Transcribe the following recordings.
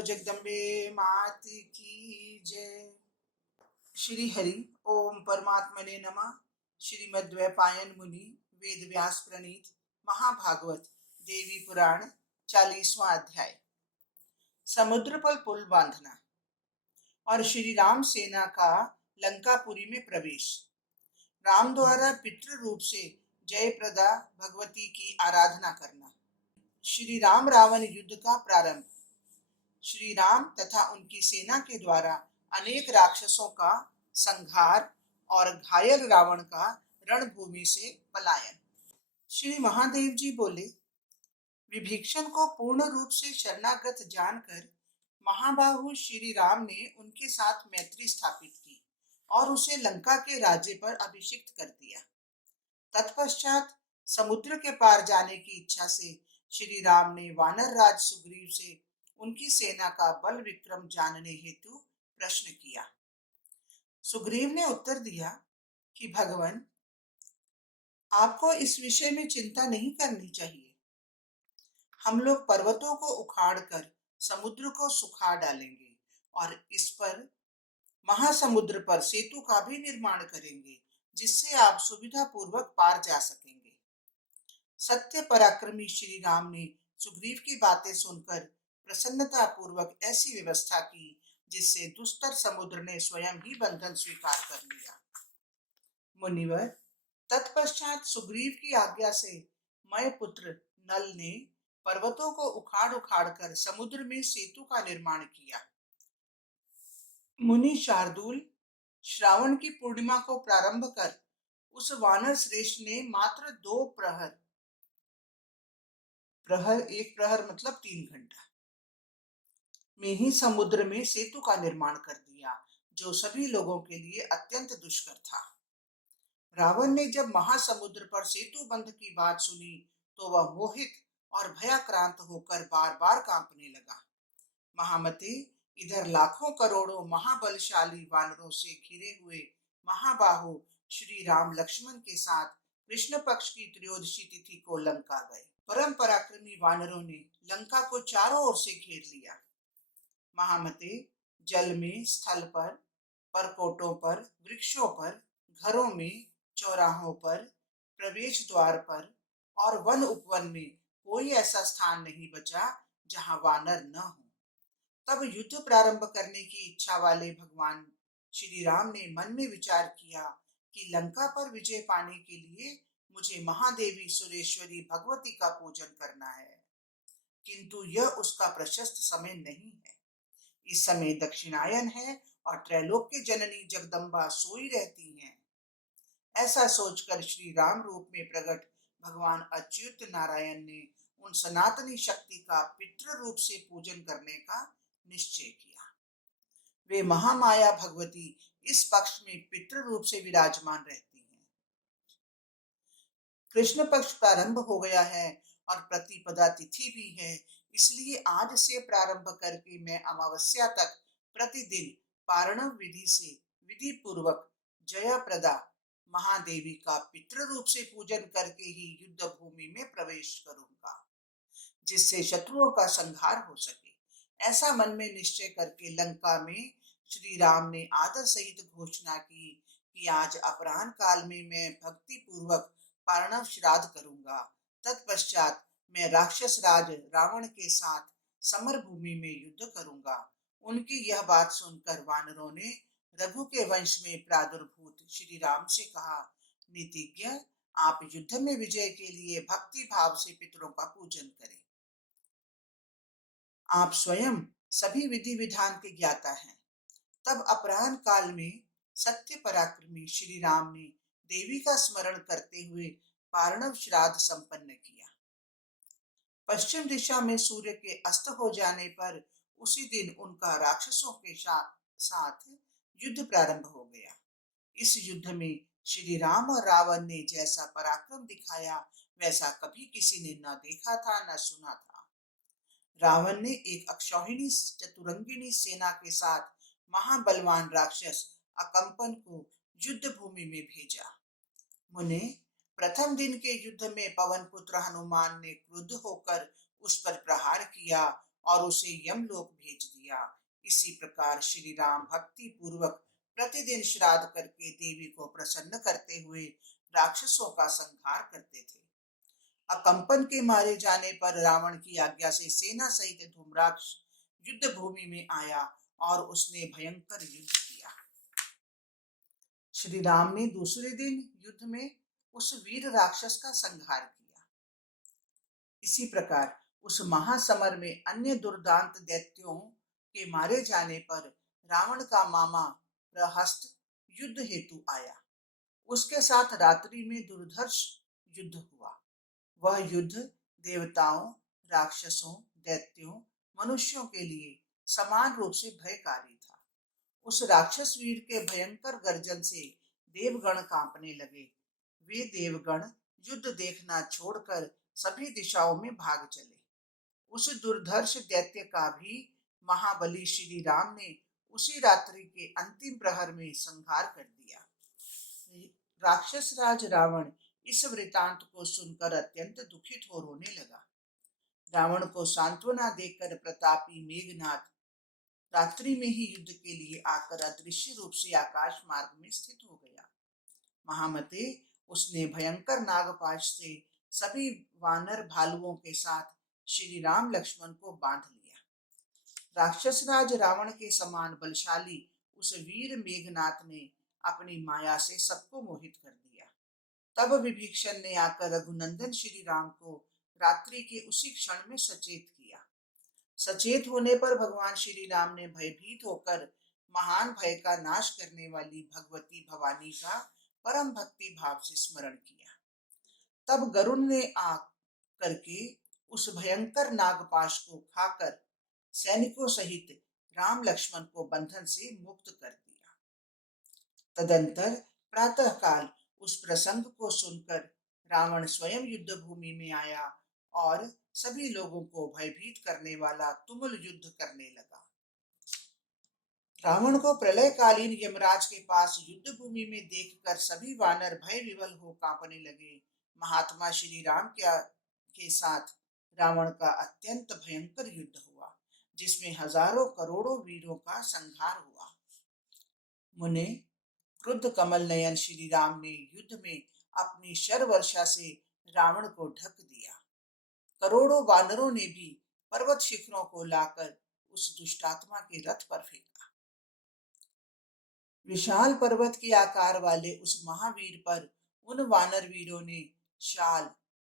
बोलो जगदम्बे मात की जय। श्री हरि ओम परमात्मने नमः। श्रीमद्वैपायन मुनि वेद व्यास प्रणीत महाभागवत देवी पुराण 40वां अध्याय। समुद्र पर पुल बांधना और श्री राम सेना का लंकापुरी में प्रवेश। राम द्वारा पितृ रूप से जयप्रदा भगवती की आराधना करना। श्री राम रावण युद्ध का प्रारंभ। श्री राम तथा उनकी सेना के द्वारा अनेक राक्षसों का संहार और घायल रावण का रणभूमि से पलायन। श्री महादेव जी बोले, विभीषण को पूर्ण रूप से शरणागत जानकर महाबाहु श्री राम ने उनके साथ मैत्री स्थापित की और उसे लंका के राज्य पर अभिषिक्त कर दिया। तत्पश्चात समुद्र के पार जाने की इच्छा से श्री राम ने वानर राज सुग्रीव से उनकी सेना का बल विक्रम जानने हेतु प्रश्न किया। सुग्रीव ने उत्तर दिया कि भगवान, आपको इस विषय में चिंता नहीं करनी चाहिए। हम लोग पर्वतों को उखाड़कर समुद्र को सुखा डालेंगे और इस पर महासमुद्र पर सेतु का भी निर्माण करेंगे, जिससे आप सुविधा पूर्वक पार जा सकेंगे। सत्य पराक्रमी श्री राम ने सुग्रीव की बातें सुनकर प्रसन्नता पूर्वक ऐसी व्यवस्था की जिससे दुस्तर समुद्र ने स्वयं ही बंधन स्वीकार कर लिया। मुनिवर, तत्पश्चात सुग्रीव की आज्ञा से मय पुत्र नल ने पर्वतों को उखाड़ उखाड़ कर समुद्र में सेतु का निर्माण किया। मुनि शार्दूल श्रावण की पूर्णिमा को प्रारंभ कर उस वानर श्रेष्ठ ने मात्र 2 प्रहर, एक प्रहर मतलब 3 घंटा में ही समुद्र में सेतु का निर्माण कर दिया, जो सभी लोगों के लिए अत्यंत दुष्कर था। रावण ने जब महासमुद्र पर सेतु बंध की बात सुनी तो वह मोहित और भयाक्रांत होकर बार बार कांपने लगा। महामते, इधर लाखों करोड़ों महाबलशाली वानरों से घिरे हुए महाबाहु श्री राम लक्ष्मण के साथ कृष्ण पक्ष की त्रयोदशी तिथि को लंका गए। परम पराक्रमी वानरों ने लंका को चारों ओर से घेर लिया। महामते, जल में, स्थल पर, परकोटों पर, वृक्षों पर, घरों में, चौराहों पर, प्रवेश द्वार पर और वन उपवन में कोई ऐसा स्थान नहीं बचा जहां वानर न हो। तब युद्ध प्रारंभ करने की इच्छा वाले भगवान श्री राम ने मन में विचार किया कि लंका पर विजय पाने के लिए मुझे महादेवी सुरेश्वरी भगवती का पूजन करना है, किंतु यह उसका प्रशस्त समय नहीं है। इस समय दक्षिणायन है और त्रैलोक्य जननी जगदम्बा सोई रहती हैं। ऐसा सोचकर श्री राम रूप में प्रकट भगवान अच्युत नारायण ने उन सनातनी शक्ति का पितृ रूप से पूजन करने का निश्चय किया। वे महामाया भगवती इस पक्ष में पितृ रूप से विराजमान रहती हैं। कृष्ण पक्ष प्रारंभ हो गया है और प्रतिपदा तिथि भी है, इसलिए आज से प्रारंभ करके मैं अमावस्या तक प्रतिदिन पारणव विधि से विधि पूर्वक जयप्रदा महादेवी का पितृ रूप से पूजन करके ही युद्ध भूमि में प्रवेश करूंगा, जिससे शत्रुओं का संहार हो सके। ऐसा मन में निश्चय करके लंका में श्री राम ने आदर सहित घोषणा की कि आज अपराह्न काल में मैं भक्ति पूर्वक पारणव श्राद्ध करूंगा। तत्पश्चात मैं राक्षस राज रावण के साथ समर भूमि में युद्ध करूंगा। उनकी यह बात सुनकर वानरों ने रघु के वंश में प्रादुर्भूत श्री राम से कहा, नीतिज्ञ, आप युद्ध में विजय के लिए भक्ति भाव से पितरों का पूजन करें। आप स्वयं सभी विधि विधान के ज्ञाता हैं। तब अपराह्न काल में सत्य पराक्रमी श्री राम ने देवी का स्मरण करते हुए पारणव श्राद्ध संपन्न किया। पश्चिम दिशा में सूर्य के अस्त हो जाने पर उसी दिन उनका राक्षसों के साथ युद्ध प्रारंभ हो गया। इस युद्ध में श्री राम और रावण ने जैसा पराक्रम दिखाया वैसा कभी किसी ने न देखा था न सुना था। रावण ने एक अक्षौहिणी चतुरंगिणी सेना के साथ महाबलवान राक्षस अकंपन को युद्ध भूमि में भेजा। मुने, प्रथम दिन के युद्ध में पवन पुत्र हनुमान ने क्रुद्ध होकर उस पर प्रहार किया और उसे यमलोक भेज दिया। इसी प्रकार श्री राम भक्ति पूर्वक प्रतिदिन श्राद्ध करके देवी को प्रसन्न करते हुए राक्षसों का संहार करते थे। अकंपन के मारे जाने पर रावण की आज्ञा से सेना सहित धूम्राक्ष युद्ध भूमि में आया और उसने भयंकर युद्ध किया। श्री राम ने दूसरे दिन युद्ध में उस वीर राक्षस का संहार किया। इसी प्रकार उस महासमर में अन्य दुर्दांत दैत्यों के मारे जाने पर रावण का मामा प्रहस्त युद्ध हेतु आया। उसके साथ रात्रि में दुर्धर्ष युद्ध हुआ। वह युद्ध देवताओं, राक्षसों, दैत्यों, मनुष्यों के लिए समान रूप से भयकारी था। उस राक्षस वीर के भयंकर गर्जन से देवगण कांपने लगे। वे देवगण युद्ध देखना छोड़कर सभी दिशाओं में भाग चले। उस दुर्धर्ष दैत्य का भी महाबली श्री राम ने उसी रात्रि के अंतिम प्रहर में संहार कर दिया। राक्षस राज रावण इस वृतांत को सुनकर अत्यंत दुखित हो रोने लगा। रावण को सांत्वना देकर प्रतापी मेघनाथ रात्रि में ही युद्ध के लिए आकर अदृश्य रूप से आकाश मार्ग में स्थित हो गया। महामते, उसने भयंकर नागपाश से सभी वानर भालुओं के साथ श्री राम लक्ष्मण को बांध लिया। राक्षस राज रावण के समान बलशाली उस वीर मेघनाथ ने अपनी माया से सबको मोहित कर दिया। तब विभीषण ने आकर रघुनंदन श्री राम को रात्रि के उसी क्षण में सचेत किया। सचेत होने पर भगवान श्री राम ने भयभीत होकर महान भय का नाश करने वाली भगवती भवानी का परम भक्ति भाव से स्मरण किया। तब गरुड़ ने आग करके उस भयंकर नागपाश को खाकर सैनिकों सहित राम लक्ष्मण को बंधन से मुक्त कर दिया। तदंतर प्रातःकाल उस प्रसंग को सुनकर रावण स्वयं युद्ध भूमि में आया और सभी लोगों को भयभीत करने वाला तुमुल युद्ध करने लगा। रावण को प्रलयकालीन यमराज के पास युद्ध भूमि में देखकर सभी वानर भय विवल हो कांपने लगे। महात्मा श्री राम के साथ रावण का अत्यंत भयंकर युद्ध हुआ, जिसमें हजारों करोड़ों वीरों का संहार हुआ। मुने, क्रुद्ध कमल नयन श्री राम ने युद्ध में अपनी शर वर्षा से रावण को ढक दिया। करोड़ों वानरों ने भी पर्वत शिखरों को लाकर उस दुष्टात्मा के रथ पर फेंका। विशाल पर्वत के आकार वाले उस महावीर पर उन वानर वीरों ने शाल,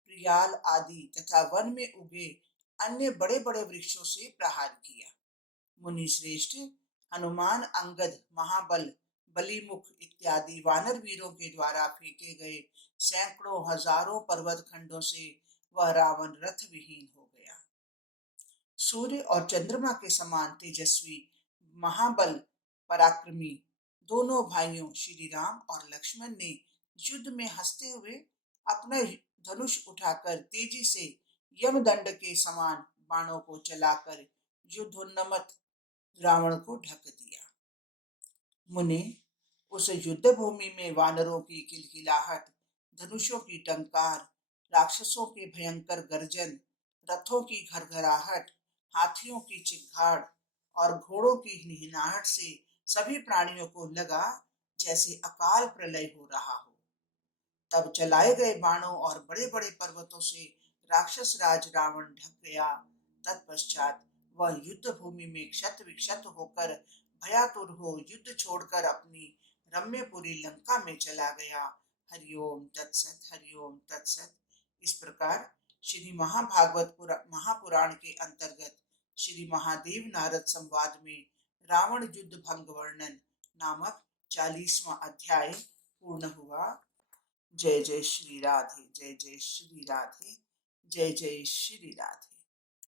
प्रियाल आदि तथा वन में उगे अन्य बड़े बड़े वृक्षों से प्रहार किया। मुनि श्रेष्ठ, हनुमान, अंगद, महाबल, बलिमुख इत्यादि वानर वीरों के द्वारा फेंके गए सैकड़ों हजारों पर्वत खंडों से वह रावण रथ विहीन हो गया। सूर्य और चंद्रमा के समान तेजस्वी, महाबल, पराक्रमी दोनों भाइयों श्री राम और लक्ष्मण ने युद्ध में हंसते हुए अपना धनुष उठाकर तेजी से यमदंड के समान बाणों को चलाकर युद्धोन्मत्त रावण को ढक दिया। मुने, उस युद्ध भूमि में वानरों की किलकिलाहट, धनुषों की टंकार, राक्षसों के भयंकर गर्जन, रथों की घरघराहट, हाथियों की चिल्लाहट और घोड़ों की हिनहिनाहट से सभी प्राणियों को लगा जैसे अकाल प्रलय हो रहा हो। तब चलाए गए बाणों और बड़े बड़े पर्वतों से राक्षस राज रावण ढक गया। तत्पश्चात वह युद्ध भूमि में क्षत विक्षत होकर भयातुर हो युद्ध छोड़कर अपनी रम्यपुरी लंका में चला गया। हरिओम तत्सत, हरिओम तत्सत। इस प्रकार श्री महाभागवत महापुराण के अंतर्गत श्री महादेव नारद संवाद में रावण युद्ध भंग वर्णन नामक 40वां अध्याय पूर्ण हुआ। जय जय श्री राधे, जय जय श्री राधे, जय जय श्री राधे।